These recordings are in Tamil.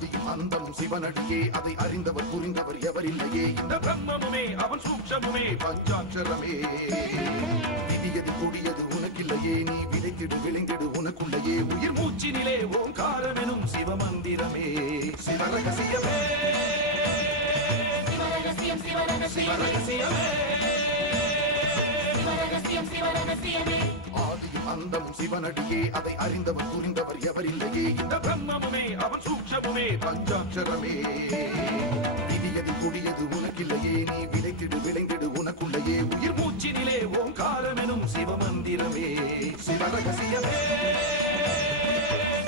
ஆதியும் அந்தமும் சிவனடியே, அதை அறிந்தவர் புரிந்தவர் எவரில்லையே. இந்த பிரம்மமுமே அவன் சூக்ஷமுமே பஞ்சாட்சரமே. விதியது கூடியது உனக்கில்லையே, நீ விதைத்திடு விளைந்திடு உனக்குள்ளையே. உயிர் மூச்சினிலே ஓங்காரமெனும் சிவமந்திரமே. சிவரகசியமே சிவரகசியம் சிவரகசியமே சிவரகசியமே. ஆதியும் அந்தமும் சிவனடியே, அதை அறிந்தவர் புரிந்தவர் எவரில்லையே. இந்த பிரம்மமுமே அவன் சூக்ஷமுமே பஞ்சாட்சரமே. விதியது கூடியது உனக்கில்லையே, நீ விதைத்திடு விளைந்திடு உனக்குள்ளையே. உயிர் மூச்சினிலே ஓங்காரமெனும் சிவமந்திரமே. சிவரகசியமே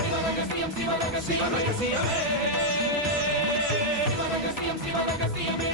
சிவரகசியம் சிவரகசியமே சிவரகசியமே.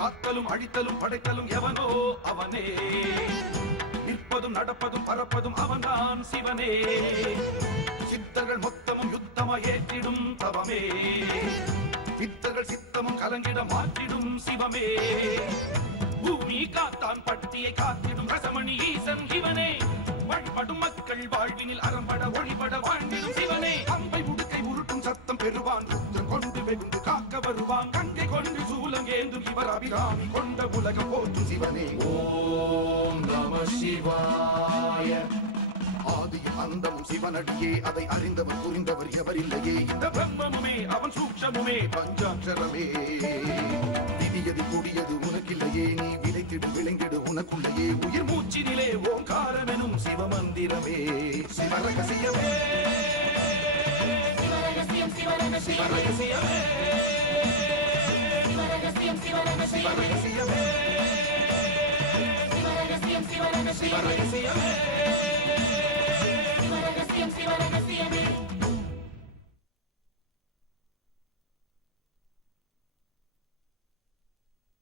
காத்தலும் அழித்தலும் படைத்தலும் எவனோ அவனே. நிற்பதும் நடப்பதும் பறப்பதும் அவன்தான் சிவனே. சித்தர்கள் மொத்தமும் யுத்தமாய் ஏற்றிடும் தவமே. சித்தர்கள் சித்தமும் கலங்கிட மாற்றிடும் சிவமே. பூமி காத்தான் பட்டியை காத்திடும் ரசமணி ஈசன் இவனே. வழிபடும் மக்கள் வாழ்வினில் அறம்பட ஒளிபட வாழ்ந்திடும் சிவனே. அம்பை முடுக்கை உருட்டும் சத்தம் பெறுவான், ருத்ரன் கொண்டு வெகுண்டு காக்க வருவான். கங்கை கொண்டு சூலம் ஏந்தும் இவர் அபிராமி கொண்ட உலகம் போற்றும் சிவனே. ஓம் நம சிவாய. ஆதியும் அந்தமும் சிவனடியே, அதை அறிந்தவர் புரிந்தவர் எவரில்லையே. இந்த பிரம்மமுமே அவன் சூக்ஷமுமே பஞ்சாட்சரமே. விதியது கூடியது உனக்கில்லையே, நீ விதைத்திடு விளைந்திடு உனக்குள்ளையே. உயிர் மூச்சினிலே ஓங்காரமெனும் சிவமந்திரமே. சிவரகசியமே சிவரகசியம் சிவரகசியமே சிவரகசியமே சிவரகசியமே சிவரகசியமே.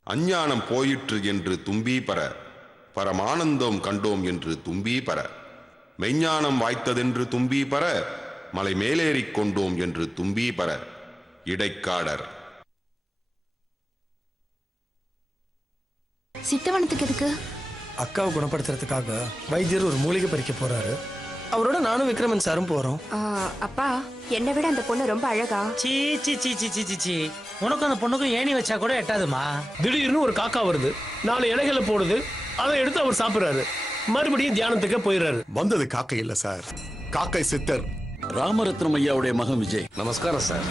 அஞ்ஞானம் போயிற்று என்று தும்பி பர, பரமானந்தம் கண்டோம் என்று தும்பி பர, மெய்ஞானம் வாய்த்ததென்று தும்பி பர, மலை மேலேறிக் கொண்டோம் என்று தும்பி பர. இடைக்காடர். சித்தவனத்துக்கு எதுக்கு? அக்காவை குணப்படுத்துறதுக்காக வைத்தியர் ஒரு மூலிகை பறிக்க போறாரு. அவரோட நானும் விக்ரமன் சாரும் போறோம். அப்பா, என்னை விட அந்த பொண்ணு ரொம்ப அழகா. சீ சீ சீ சீ சீ சீ. உனக்கு அந்த பொண்ணுக்கும் ஏணி வச்சா கூட எட்டாதுமா. திடீர்னு ஒரு காக்கா வருது, 4 இலைகளை போடுது, அதை எடுத்து அவர் சாப்பிடுறாரு. மறுபடியும் தியானத்துக்கு போயிடுறாரு. வந்தது காக்கை இல்ல சார், காக்கை சித்தர் ராமரத்னம் ஐயாவுடைய மகன் விஜய். நமஸ்காரம் சார்.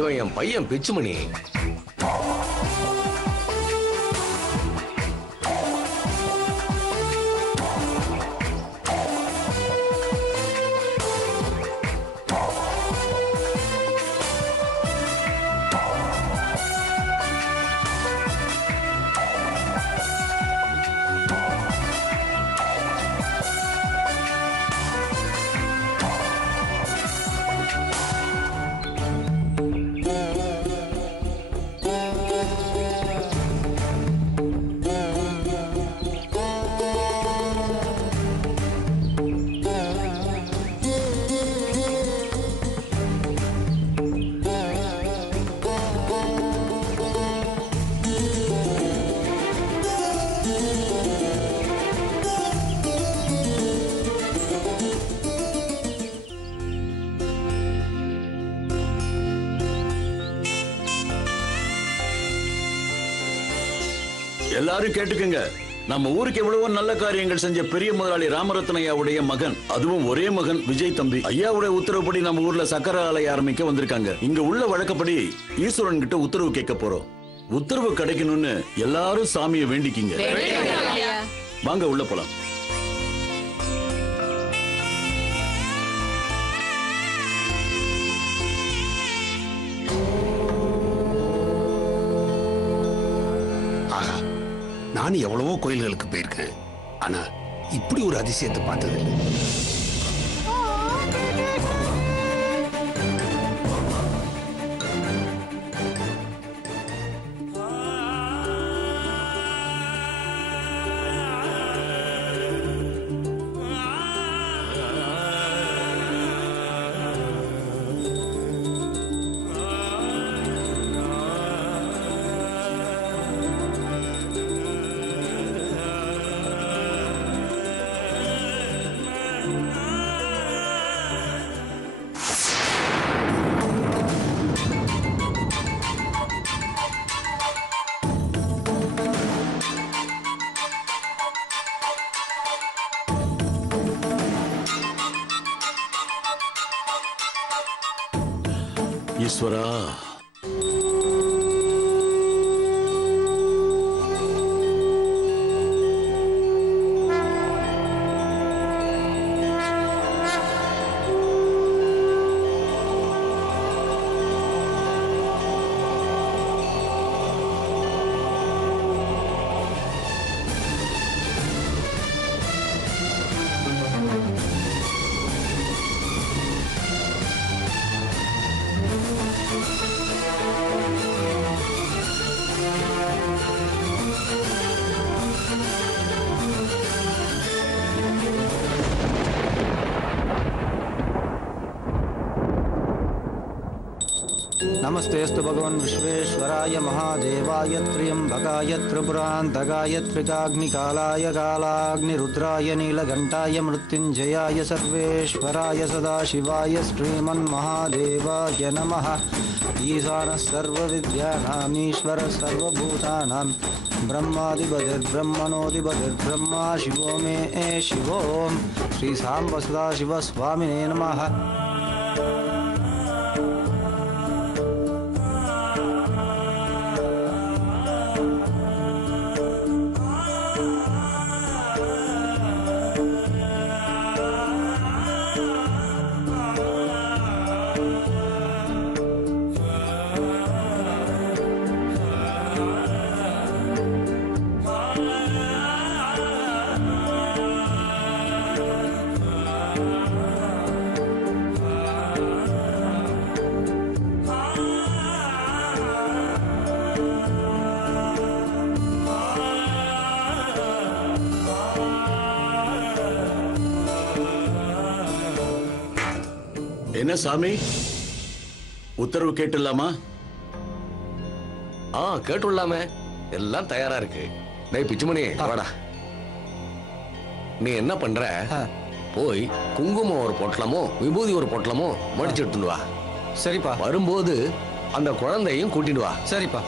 இவன் என் பையன் பிச்சுமணி. எல்லாரும் கேட்டுக்கங்க. நம்ம ஊருக்கு எவ்வளவோ நல்ல காரியங்கள் செஞ்ச பெரிய முதலாளி ராமரத்ன ஐயாவுடைய மகன், அதுவும் ஒரே மகன் விஜய் தம்பி. ஐயாவுடைய உத்தரவுப்படி நம்ம ஊர்ல சக்கரை ஆலை ஆரம்பிக்க வந்திருக்காங்க. இங்க உள்ள வழக்கப்படி ஈஸ்வரன் கிட்ட உத்தரவு கேட்க போறோம். உத்தரவு கிடைக்கணும்னு எல்லாரும் சாமியை வேண்டிக்கிங்க. வாங்க உள்ள போலாம். நானும் எவ்வளவோ கோயில்களுக்கு போயிருக்கேன். ஆனா இப்படி ஒரு அதிசயத்தை பார்த்ததில்லை. ஈஸ்வரா, नमस्तेस्तु भगवन् विश्वेश्वराय महादेवाय त्र्यम्बकाय त्रिपुरान्तकाय त्रिकाग्निकालाय कालाग्निरुद्राय नीलकण्ठाय मृत्युञ्जयाय सर्वेश्वराय सदाशिवाय श्रीमन्महादेवाय नमः। ईशानः सर्वविद्यानामीश्वरः सर्वभूतानां ब्रह्माधिपतिर्ब्रह्मणोऽधिपतिर्ब्रह्मा शिवो मे शिवो। श्रीसाम्ब सदाशिवस्वामिने नमः। என்ன சாமி, உத்தரவு கேட்டுலாமா? கேட்டுள்ளாமே, எல்லாம் தயாரா இருக்கு. டேய் பிச்சுமணி, வாடா. நீ என்ன பண்ற? போய் குங்குமம் ஒரு பொட்டலமோ விபூதி ஒரு பொட்டலமோ மடிச்சு எடுத்துட்டு வா. சரிப்பா. வரும்போது அந்த குழந்தையும் கூட்டிட்டு வா. சரிப்பா.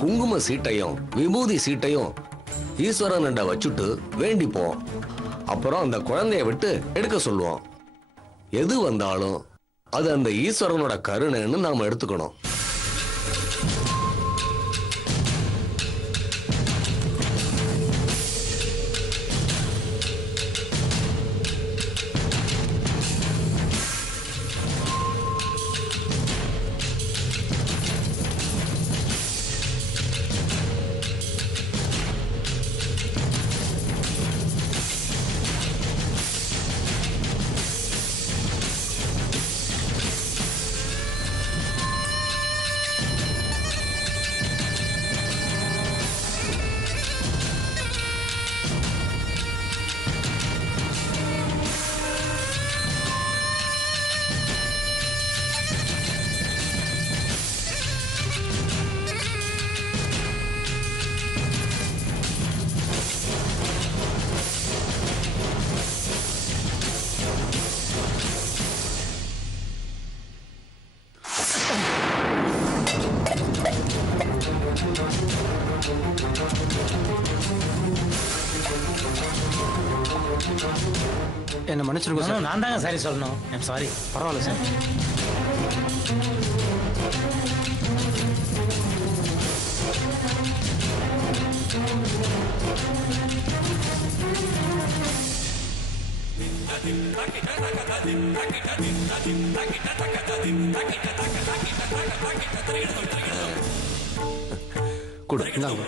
குங்கும சீட்டையும் விபூதி சீட்டையும் ஈஸ்வரன் வச்சுட்டு வேண்டிப்போம். அப்புறம் அந்த குழந்தைய விட்டு எடுக்க சொல்லுவோம். எது வந்தாலும் அது அந்த ஈஸ்வரனோட கருணைன்னு நாம எடுத்துக்கணும். என்ன மன்னிச்சிருக்கோம் சார். நான் தாங்க சாரி சொல்லணும். I'm sorry. பரவாயில்ல சார். கொடு. இந்தாங்க.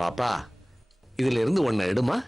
பாப்பா, இதுல இருந்து ஒன்ன எடுமா.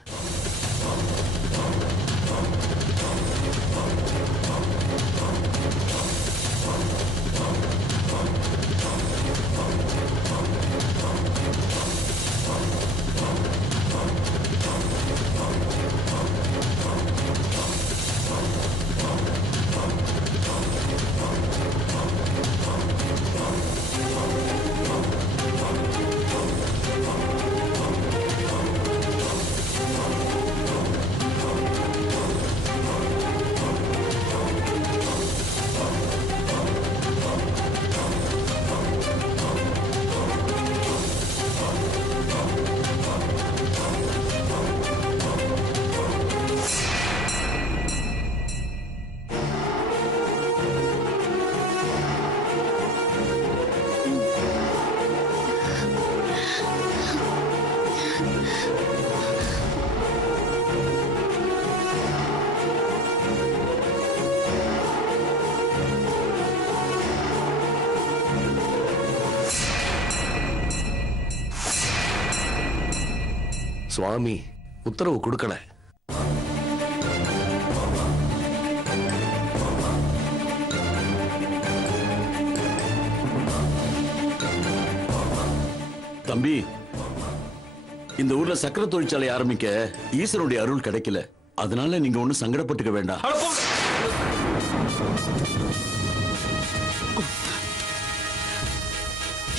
சுவாமி உத்தரவு கொடுக்கல. தம்பி, இந்த ஊர்ல சக்கரை தொழிற்சாலை ஆரம்பிக்க ஈஸ்வரனுடைய அருள் கிடைக்கல. அதனால நீங்க ஒண்ணும் சங்கடப்பட்டுக்க வேண்டாம்.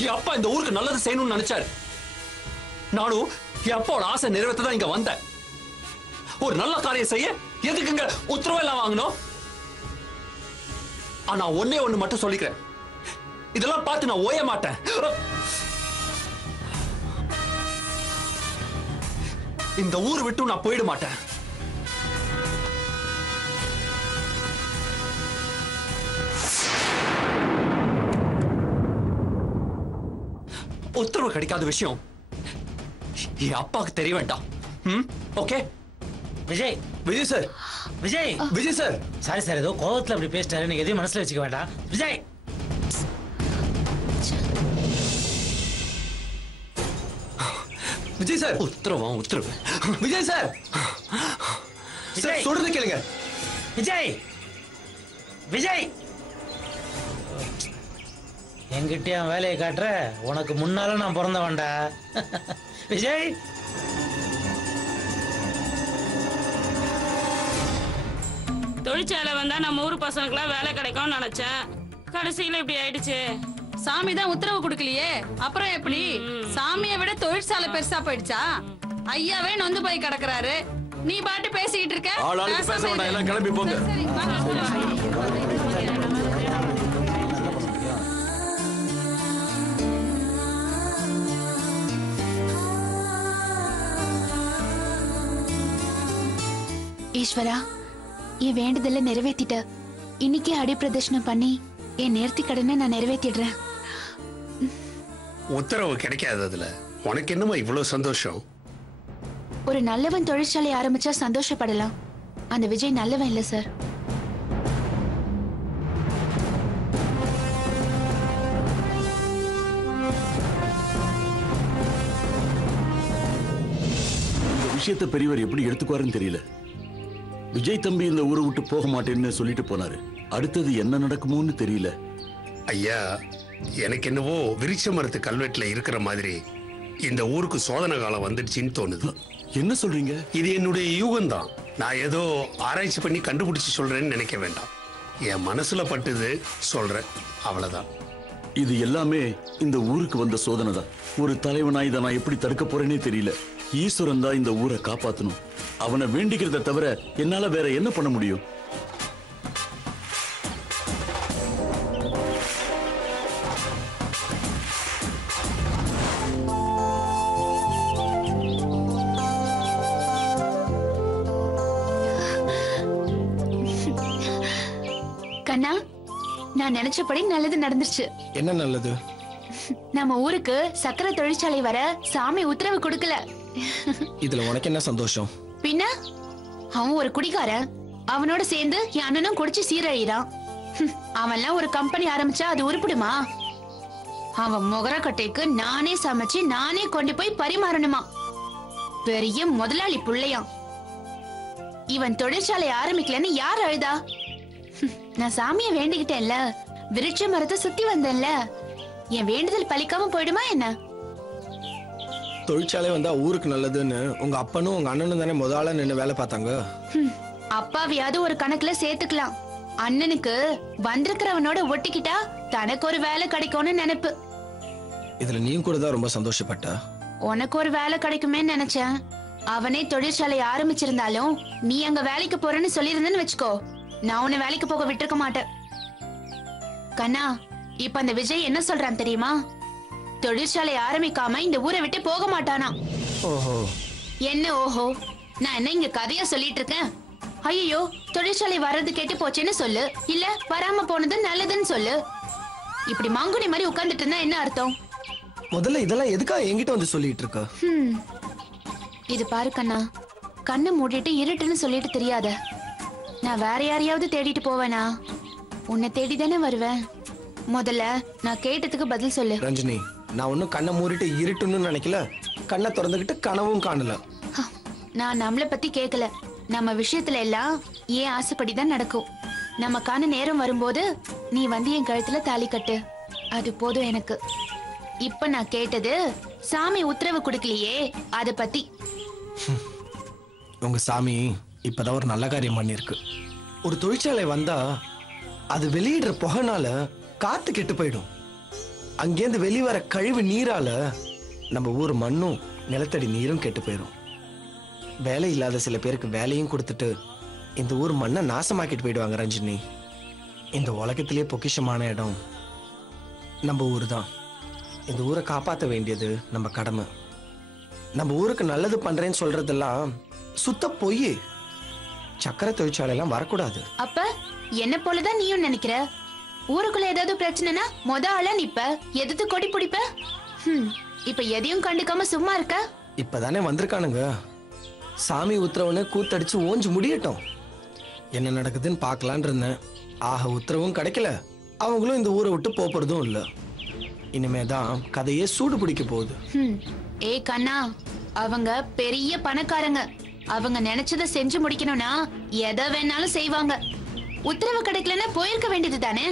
என் அப்பா இந்த ஊருக்கு நல்லது செய்யணும்னு நினைச்சாரு. நானும் என் அப்பாவோட ஆசை நிறைவேற்ற தான் இங்க வந்தேன். ஒரு நல்ல காரியம் செய்ய எதுக்குங்க உத்தரவு எல்லாம் வாங்கணும்? ஆனா ஒன்னே ஒண்ணு மட்டும் சொல்லிக்கிறேன், இதெல்லாம் பார்த்து நான் ஓய மாட்டேன். இந்த ஊர் விட்டு நான் போயிட மாட்டேன். உத்தரவு கிடைக்காத விஷயம் என் அப்பாவுக்கு தெரிய வேண்டாம். Okay Vijay. Vijay sir. Vijay. Vijay sir. Sorry sir, ஏதோ கோவத்துல அப்படி பேசிட்டாரு. நீங்க எதையும் மனசுல வச்சுக்க வேண்டாம். விஜய். விஜய் சார். உத்தரவா? உத்தரவு. விஜய் சார். சொல்றது கேளுங்க. விஜய். விஜய். என்கிட்ட வேலையை காட்டுற, உனக்கு முன்னால நான் பிறந்தவன்டா. விஜய். தொழிற்சாலை வந்தா நம்ம ஊர் பசங்களுக்குலாம் வேலை கிடைக்கும்னு நினைச்சேன். கடைசியில இப்படி ஆயிடுச்சு. சாமி தான் உத்தரவு கொடுக்கலையே, அப்புறம் எப்படி? சாமியை விட தொழிற்சாலை பெருசா போயிடுச்சா? ஐயாவே நொந்து போய் கிடக்குறாரு, நீ பாட்டு பேசிக்கிட்டு இருக்க. ஆளாளுக்கு பேச வேண்டாம், எல்லாம் கிளம்பி போங்க. ஈஸ்வரா, என் வேண்டுதல நிறைவேற்றிட்ட. இன்னைக்கே அடி பிரதர்ஷனம் பண்ணி என் நேர்த்தி கடனை நான் நிறைவேற்றிடுறேன். உத்தரவு கிடைக்காததுல உனக்கு என்னமா இவ்வளவு சந்தோஷம்? ஒரு நல்லவன் தொழிற்சாலை ஆரம்பிச்சா சந்தோஷப்படலாம். அந்த விஜய் நல்லவன் இல்ல சார். இந்த விஷயத்தை பெரியவர் எப்படி எடுத்துக்குவாருன்னு தெரியல. விஜய் தம்பி இந்த ஊரை விட்டு போக மாட்டேன்னு சொல்லிட்டு போனாரு. அடுத்தது என்ன நடக்குமோன்னு தெரியல. ஐயா, எனக்கு என்னவோ விருட்ச மரத்து கல்வெட்டுல இருக்கிற மாதிரி இந்த ஊருக்கு சோதனை காலம் வந்துடுச்சின்னு தோணுது. என்ன சொல்றீங்க? இது என்னுடைய யூகம்தான். நான் ஏதோ ஆராய்ச்சி பண்ணி கண்டுபிடிச்சு சொல்றேன்னு நினைக்க வேண்டாம். என் மனசுல பட்டுது சொல்றேன், அவ்வளவுதான். இது எல்லாமே இந்த ஊருக்கு வந்த சோதனை தான். ஒரு தலைவனா இதை நான் எப்படி தடுக்க போறேனே தெரியல. ஈஸ்வரன் தான் இந்த ஊரை காப்பாத்தணும். அவனை வேண்டிக்கிறத தவிர என்னால வேற என்ன பண்ண முடியும்? நான் நினைச்சபடி நல்லது நடந்துருச்சு. என்ன நல்லது? நம்ம ஊருக்கு சக்கரை தொழிற்சாலை வர சாமி உத்தரவு கொடுக்கல. இதுல உனக்கு என்ன சந்தோஷம்? பின்ன அவன் ஒரு குடிகாரன். அவனோட சேர்ந்து என் அண்ணனும் குடிச்சு சீரழிறான். அவன்லாம் ஒரு கம்பெனி ஆரம்பிச்சா அது உருப்பிடுமா? அவன் முகரக்கட்டைக்கு நானே சமைச்சு நானே கொண்டு போய் பரிமாறணுமா? பெரிய முதலாளி புள்ளையாம். இவன் தொழிற்சாலை ஆரம்பிக்கலன்னு யார் அழுதா? நான் சாமிய வேண்டிக்கிட்டேன்ல, விருட்ச மரத்தை சுத்தி வந்தேன்ல, என் வேண்டுதல் பலிக்காம போயிடுமா என்ன? தொழிற்சாலை வந்தா ஊருக்கு நல்லதுன்னு உங்க அப்பனும் உங்க அண்ணனும் தானே முதல்ல நின்று வேலை பார்த்தாங்க. அப்பாவியாவது ஒரு கணக்குல சேர்த்துக்கலாம். அண்ணனுக்கு வந்திருக்கிறவனோட ஒட்டிக்கிட்டா தனக்கு ஒரு வேலை கிடைக்கும்னு நினைப்பு. இதுல நீயும் கூட தான் ரொம்ப சந்தோஷப்பட்ட. உனக்கு ஒரு வேலை கிடைக்குமே நினைச்சேன். அவனே தொழிற்சாலை ஆரம்பிச்சிருந்தாலும் நீ அங்க வேலைக்கு போறேன்னு சொல்லியிருந்தேன்னு வச்சுக்கோ, நான் உன்னை வேலைக்கு போக விட்டுருக்க மாட்டேன். கண்ணா, இப்ப அந்த விஜய் என்ன சொல்றான் தெரியுமா? தொழிற்சாலை ஆரம்பிக்காம இந்த ஊரை விட்டு போக மாட்டானா. ஓஹோ. என்ன ஓஹோ? நான் என்ன இங்க கதையா சொல்லிட்டு இருக்கேன்? ஐயோ, தொழிற்சாலை வர்றது கேட்டு போச்சேன்னு சொல்லு, இல்ல வராம போனது நல்லதுன்னு சொல்லு. இப்படி மாங்குனி மாதிரி உட்கார்ந்துட்டு இருந்தா என்ன அர்த்தம்? முதல்ல இதெல்லாம் எதுக்காக என்கிட்ட வந்து சொல்லிட்டு இருக்க? இது பாரு கண்ணா, கண்ணை மூடிட்டு இருட்டுன்னு சொல்லிட்டு தெரியாத. நான் வேற யாரையாவது தேடிட்டு போவேனா? உன்னை தேடிதானே வருவேன். முதல்ல நான் கேட்டதுக்கு பதில் சொல்லு. ரஞ்சினி, நான் ஒன்னும் கண்ணை மூடிட்டு இருட்டுன்னு நினைக்கல, கண்ணை திறந்துகிட்டு கனவும் காணல. நான் நம்மளை பத்தி கேட்கல. நம்ம விஷயத்துல எல்லாம் ஏன் ஆசைப்படிதான் நடக்கும். நமக்கான நேரம் வரும்போது நீ வந்து என் கழுத்துல தாலி கட்டு, அது போதும் எனக்கு. இப்ப நான் கேட்டது சாமி உத்தரவு கொடுக்கலையே அத பத்தி. உங்க சாமி இப்பதான் ஒரு நல்ல காரியம் பண்ணிருக்கு. ஒரு தொழிற்சாலை வந்தா அது வெளியிடுற புகைனால காத்து கெட்டு போயிடும். அங்கேருந்து வெளிவர கழிவு நீரால நம்ம ஊர் மண்ணும் நிலத்தடி நீரும் கெட்டு போயிடும். வேலை இல்லாத சில பேருக்கு வேலையும் கொடுத்துட்டு இந்த ஊர் மண்ணை நாசமாக்கிட்டு போயிடுவாங்க. ரஞ்சினி, இந்த உலகத்திலேயே பொக்கிஷமான இடம் நம்ம ஊர் தான். இந்த ஊரை காப்பாற்ற வேண்டியது நம்ம கடமை. நம்ம ஊருக்கு நல்லது பண்றேன்னு சொல்றதெல்லாம் சுத்த பொய். சக்கரை தொழிற்சாலை எல்லாம் வரக்கூடாது. அப்ப என்ன போலதான் நீயும் நினைக்கிற? ஊருக்குள்ள ஏதாவது பிரச்சனைனா ஆளா நிப்ப, எதிர்த்து கொடி பிடிப்ப. இப்ப எதையும் கண்டுக்காம சும்மா இருக்க. இப்பதானே வந்திருக்கானுங்க, சாமி உத்தரவுன்னு கூத்தடிச்சு ஓஞ்சு முடியட்டும். என்ன நடக்குதுன்னு பாக்கலான் இருந்தேன். ஆக உத்தரவும் கிடைக்கல, அவங்களும் இந்த ஊரை விட்டு போறதும் இல்ல. இனிமேதான் கதையே சூடு பிடிக்க போகுது. ஏ கண்ணா, அவங்க பெரிய பணக்காரங்க. அவங்க நினைச்சதை செஞ்சு முடிக்கணும்னா எதை வேணாலும் செய்வாங்க. உத்தரவு கிடைக்கலன்னா போயிருக்க வேண்டியது தானே.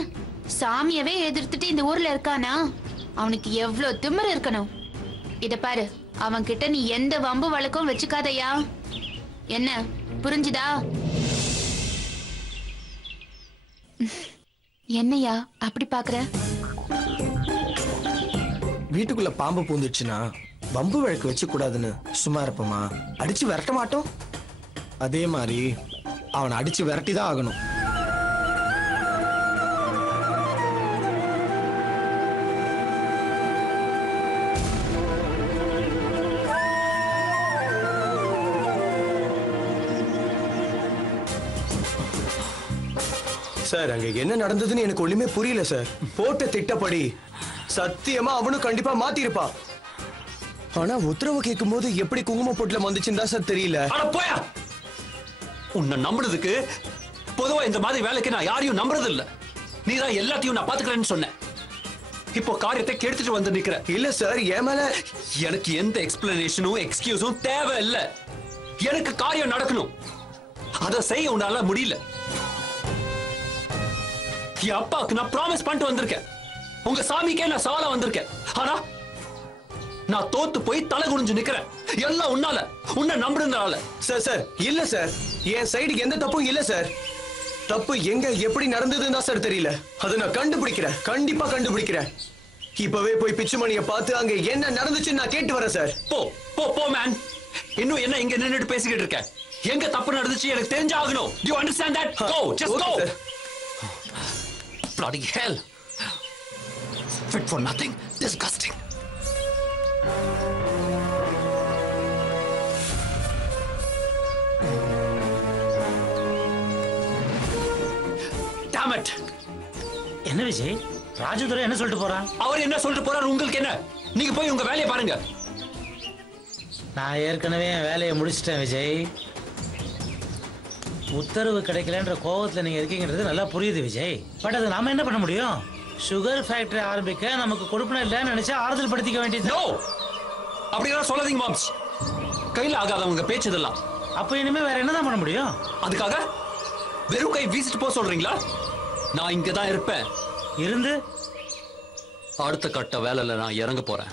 சாமியவே எதிர்த்துட்டு இந்த ஊர்ல இருக்கானா, அவனுக்கு எவ்வளவு திமிரு இருக்கணும். இத பாரு, அவன் கிட்ட நீ எந்த வம்பு வழக்கம் வச்சுக்காதையா. என்ன புரிஞ்சுதா? என்னையா அப்படி பாக்குற? வீட்டுக்குள்ள பாம்பு பூந்துச்சுன்னா வம்பு வழக்கு வச்சு கூடாதுன்னு சும்மா இருப்போமா? அடிச்சு விரட்ட மாட்டோம். அதே மாதிரி அவனை அடிச்சு விரட்டி தான் ஆகணும். சார், அங்க என்ன நடந்ததுன்னு எனக்கு ஒண்ணுமே புரியல சார். போட்ட திட்டப்படி சத்தியமா அவனும் கண்டிப்பா மாத்திருப்பா. ஆனா உத்தரவு கேட்கும் போது எப்படி குங்கும பொட்டுல வந்துச்சுன்னு தான் சார் தெரியல. போயா, உன்னை நம்புறதுக்கு பொதுவா இந்த மாதிரி வேலைக்கு நான் யாரையும் நம்புறது இல்ல. நீதான் எல்லாத்தையும் நான் பாத்துக்கிறேன்னு சொன்ன. இப்போ காரியத்தை கெடுத்துட்டு வந்து நிக்கிற. இல்ல சார், என் மேல எனக்கு எந்த எக்ஸ்பிளனேஷனும் எக்ஸ்கியூஸும் தேவை இல்ல. எனக்கு காரியம் நடக்கணும், அதை செய்ய உன்னால முடியல. என் அப்பாவுக்கு நான் ப்ராமிஸ் பண்ணிட்டு வந்திருக்கேன். உங்க சாமிக்கே நான் சவாலா வந்திருக்கேன். ஆனா நான் தோத்து போய் தலை குனிஞ்சு நிக்கிறேன். எல்லாம் உன்னால, உன்னை நம்புறதுனால. சார் சார், இல்ல சார், என் சைடுக்கு எந்த தப்பும் இல்ல சார். தப்பு எங்க எப்படி நடந்ததுன்னு தான் சார் தெரியல. அதை நான் கண்டுபிடிக்கிறேன், கண்டிப்பா கண்டுபிடிக்கிறேன். இப்பவே போய் பிச்சுமணியை பார்த்து அங்க என்ன நடந்துச்சுன்னு நான் கேட்டு வரேன் சார். போ போ போ மேன். இன்னும் என்ன இங்க நின்னுட்டு பேசிக்கிட்டு இருக்க? எங்க தப்பு நடந்துச்சு எனக்கு தெரிஞ்சாகணும். Do you understand that? Go, just go. Bloody hell. Fit for nothing. Disgusting. Damn it. என்ன விஜய் ராஜதுரை என்ன சொல்லிட்டு போறான்? அவர் என்ன சொல்லிட்டு போறாரு உங்களுக்கு என்ன? நீங்க போய் உங்க வேலையை பாருங்க. நான் ஏற்கனவே என் வேலையை முடிச்சிட்டேன் விஜய். உத்தரவு கிடைக்கலன்ற கோவத்துல நீங்க இருக்கீங்கிறது நல்லா புரியுது விஜய். பட் அது நாம என்ன பண்ண முடியும்? சுகர் ஃபேக்டரி ஆரம்பிக்க நமக்கு கொடுப்பன இல்லைன்னு நினைச்சா ஆறுதல் படுத்திக்க வேண்டியது. அப்படியெல்லாம் சொல்லாதீங்க மாம்ஸ். கையில ஆகாதவங்க பேச்சு இதெல்லாம். அப்ப இனிமே வேற என்னதான் பண்ண முடியும்? அதுக்காக வெறும் கை வீசிட்டு போக சொல்றீங்களா? நான் இங்கதான் இருப்பேன். இருந்து அடுத்த கட்ட வேலையில நான் இறங்க போறேன்.